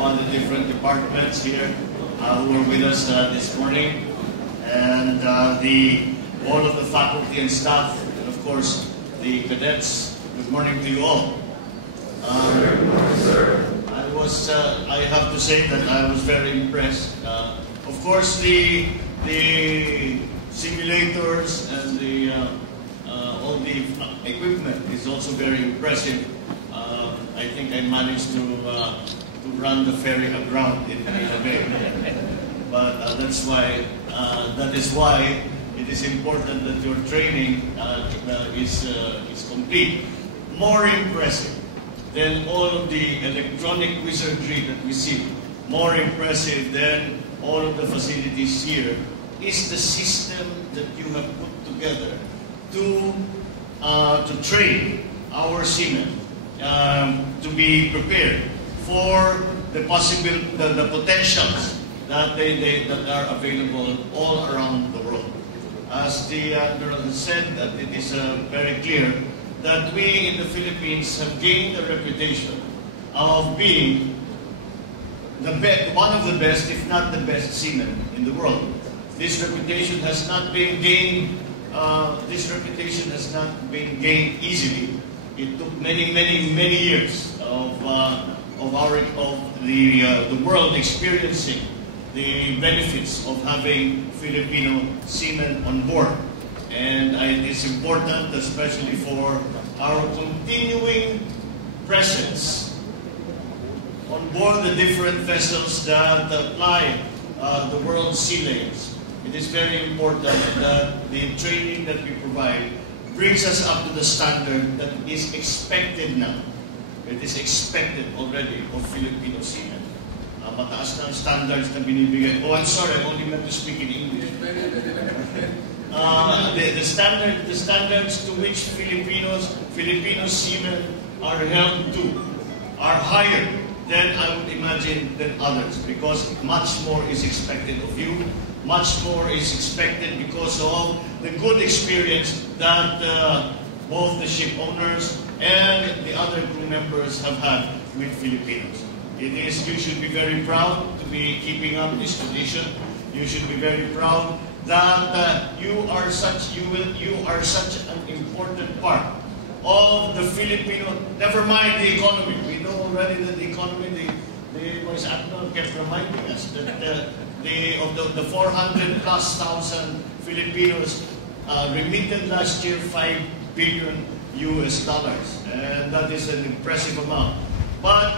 the different departments here who are with us this morning, and all of the faculty and staff, and of course the cadets. Good morning to you all. I have to say that I was very impressed. Of course, the simulators and all the equipment is also very impressive. I think I managed to run the ferry aground in Manila Bay, but that is why it is important that your training is complete. More impressive than all of the electronic wizardry that we see, more impressive than all of the facilities here, is the system that you have put together to train our seamen to be prepared for the potentials that are available all around the world. As the Admiral has said, that it is very clear that we in the Philippines have gained a reputation of being one of the best, if not the best, seamen in the world. This reputation has not been gained. This reputation has not been gained easily. It took many years of the world experiencing the benefits of having Filipino seamen on board. And it is important, especially for our continuing presence on board the different vessels that apply the world's sea lanes. It is very important that the training that we provide brings us up to the standard that is expected now. It is expected already of Filipino seamen. Mataas na ang standards na binibigay. Oh, I'm sorry, I only meant to speak in English. The standards to which Filipino seamen are held to are higher than I would imagine than others, because much more is expected of you. Much more is expected because of the good experience that both the ship owners and the other crew members have had with Filipinos. You should be very proud to be keeping up this tradition. You should be very proud that you are such an important part of the Filipino. Never mind the economy. We know already that the economy. The Vice Admiral kept reminding us that the 400+ thousand Filipinos remitted last year $5 billion, and that is an impressive amount. But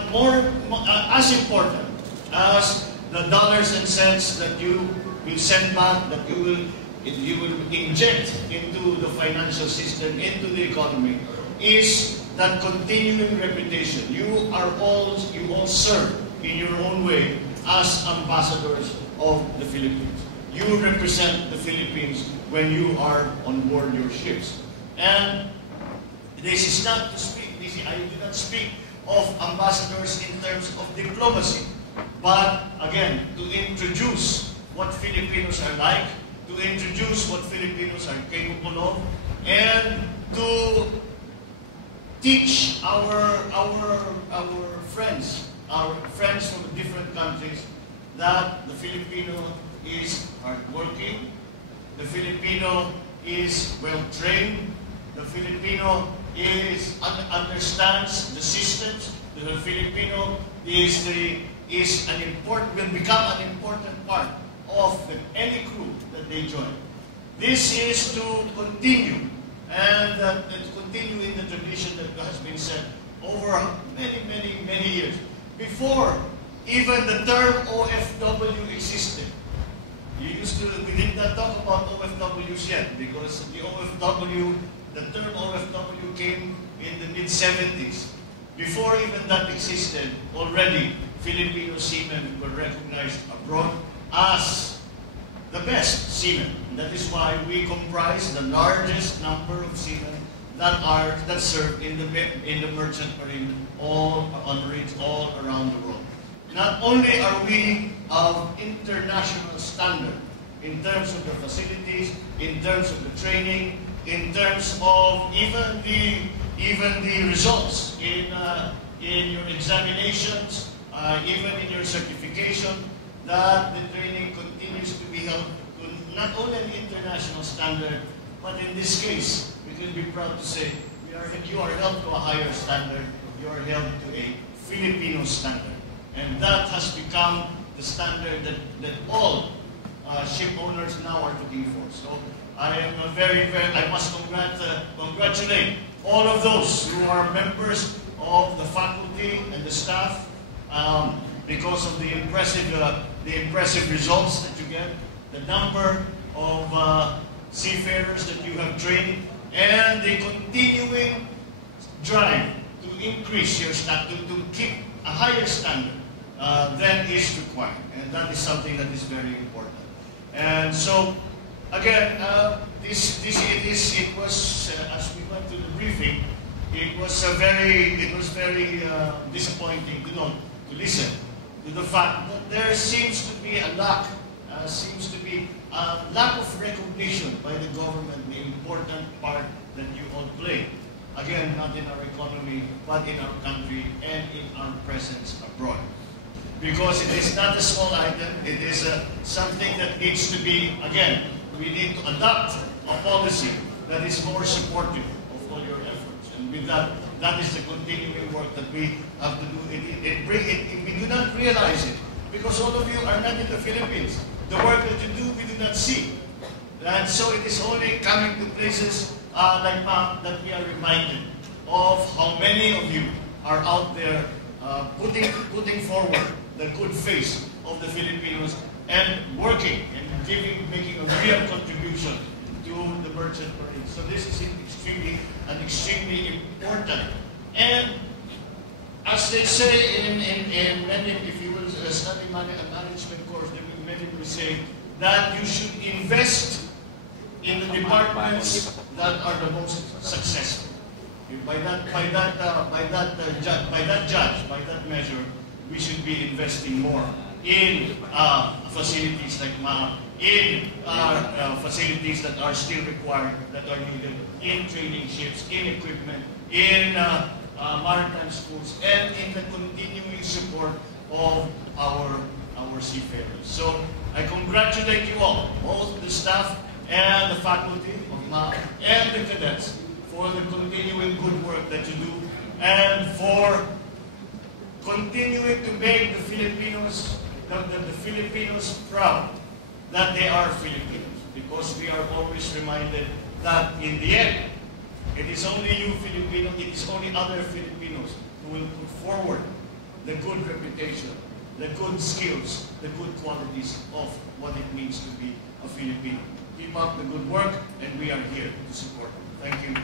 as important as the dollars and cents that you will send back, that you will inject into the financial system, into the economy, is that continuing reputation. You all serve in your own way as ambassadors of the Philippines. You represent the Philippines when you are on board your ships. And this is not to speak, I do not speak of ambassadors in terms of diplomacy, but again, to introduce what Filipinos are like, to introduce what Filipinos are capable of, and to teach our friends from different countries that the Filipino is hardworking, the Filipino is well-trained, the Filipino understands the systems, the Filipino will become an important part of any crew that they join. This is to continue, and to continue in the tradition that has been set over many years. Before even the term OFW existed. We did not talk about OFWs yet, because the term OFW came in the mid-70s. Before even that existed, already Filipino seamen were recognized abroad as the best seamen. And that is why we comprise the largest number of seamen that serve in the merchant marine all around the world. Not only are we of international standard in terms of the facilities, in terms of the training, in terms of even the results in your examinations, even in your certification, that the training continues to be held to not only an international standard, but in this case, we can be proud to say you are held to a higher standard, you are held to a Filipino standard. And that has become the standard that all ship owners now are looking for. So I am I must congratulate all of those who are members of the faculty and the staff because of the impressive results that you get, the number of seafarers that you have trained, and the continuing drive to increase your to keep a higher standard than is required. And that is something that is very important. And so, again, it was as we went to the briefing, it was very disappointing to listen to the fact that there seems to be a lack of recognition by the government the important part that you all play. Again, not in our economy, but in our country and in our presence abroad. Because it is not a small item, it is something that needs to be, again, we need to adopt a policy that is more supportive of all your efforts. And with that, that is the continuing work that we have to do. We do not realize it, because all of you are not in the Philippines. The work that you do, we do not see. And so it is only coming to places like MAP that we are reminded of how many of you are out there putting forward the good face of the Filipinos and working and making a real contribution to the merchant marine. So this is extremely important. And as they say in many, if you will study management course, many will say that you should invest in the departments that are the most successful. By that measure, we should be investing more in facilities like MAP, in facilities that are still required, that are needed, in training ships, in equipment, in maritime schools, and in the continuing support of our seafarers. So I congratulate you all, both the staff and the faculty of MAP and the cadets, for the continuing good work that you do, and for continuing to make the Filipinos proud that they are Filipinos, because we are always reminded that in the end, it is only you Filipinos, it is only other Filipinos who will put forward the good reputation, the good skills, the good qualities of what it means to be a Filipino. Keep up the good work, and we are here to support you. Thank you.